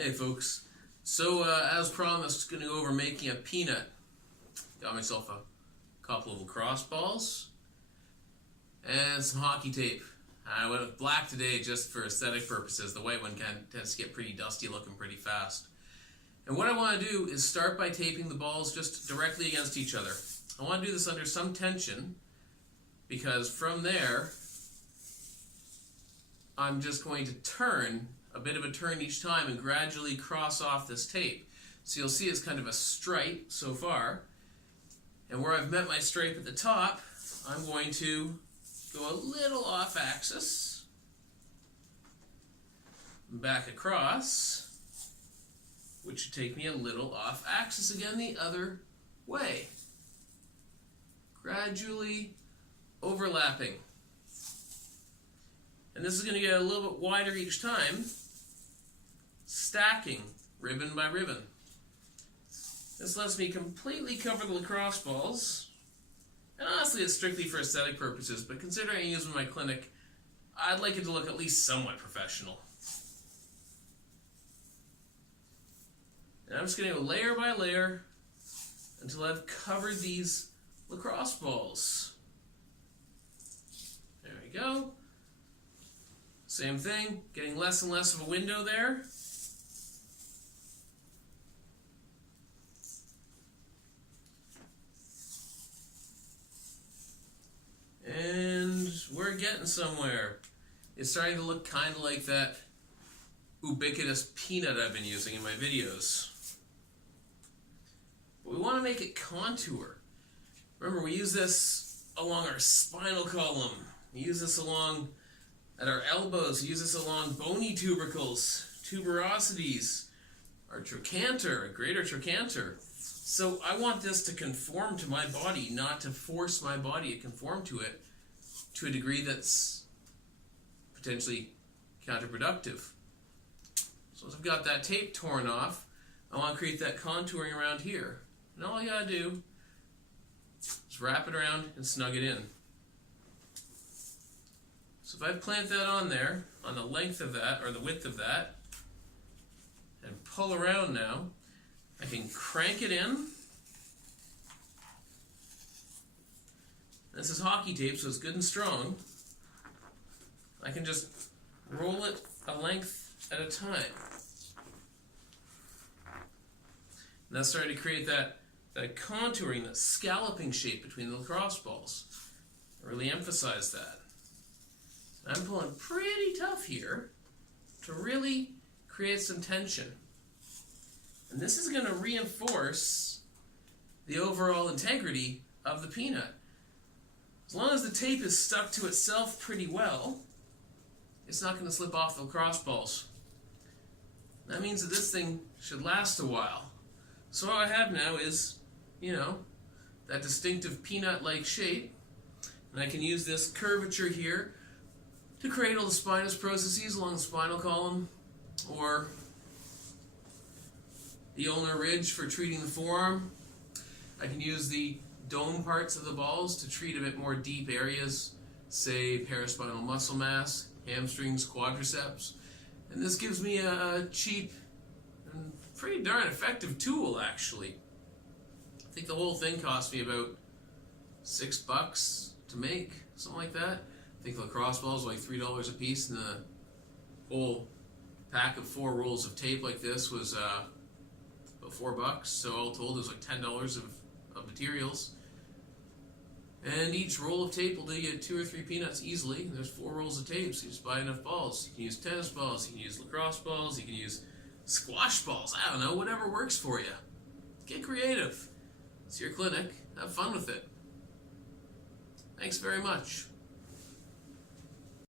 Hey folks, so as promised, going to go over making a peanut. Got myself a couple of lacrosse balls and some hockey tape. I went with black today just for aesthetic purposes. The white one tends to get pretty dusty looking pretty fast. And what I want to do is start by taping the balls just directly against each other. I want to do this under some tension because from there I'm just going to turn a bit of a turn each time and gradually cross off this tape. So you'll see it's kind of a stripe so far. And where I've met my stripe at the top, I'm going to go a little off axis, back across, which should take me a little off axis again the other way. Gradually overlapping. And this is going to get a little bit wider each time, stacking ribbon by ribbon. This lets me completely cover the lacrosse balls. And honestly, it's strictly for aesthetic purposes, but considering I use them in my clinic, I'd like it to look at least somewhat professional. And I'm just going to go layer by layer until I've covered these lacrosse balls. There we go. Same thing, getting less and less of a window there. And we're getting somewhere. It's starting to look kind of like that ubiquitous peanut I've been using in my videos. But we want to make it contour. Remember, we use this along our spinal column. We use this along at our elbows. We use this along bony tubercles, tuberosities, our trochanter, a greater trochanter. So I want this to conform to my body, not to force my body to conform to it to a degree that's potentially counterproductive. So as I've got that tape torn off, I want to create that contouring around here. And all I gotta do is wrap it around and snug it in. So if I plant that on there, on the length of that, or the width of that, and pull around now, I can crank it in. This is hockey tape, so it's good and strong. I can just roll it a length at a time. And that's starting to create that contouring, that scalloping shape between the lacrosse balls. I really emphasize that. I'm pulling pretty tough here to really create some tension. And this is going to reinforce the overall integrity of the peanut. As long as the tape is stuck to itself pretty well, it's not going to slip off the lacrosse balls. That means that this thing should last a while. So what I have now is, that distinctive peanut-like shape. And I can use this curvature here to cradle the spinous processes along the spinal column, or the ulnar ridge for treating the forearm. I can use the dome parts of the balls to treat a bit more deep areas, say paraspinal muscle mass, hamstrings, quadriceps. And this gives me a cheap and pretty darn effective tool, actually. I think the whole thing cost me about $6 to make, something like that. I think the lacrosse balls are like $3 a piece, and the whole pack of 4 rolls of tape like this was about $4. So all told, it was like $10 of materials. And each roll of tape will do you 2 or 3 peanuts easily. And there's 4 rolls of tape, so you just buy enough balls. You can use tennis balls, you can use lacrosse balls, you can use squash balls. I don't know, whatever works for you. Get creative. It's your clinic. Have fun with it. Thanks very much.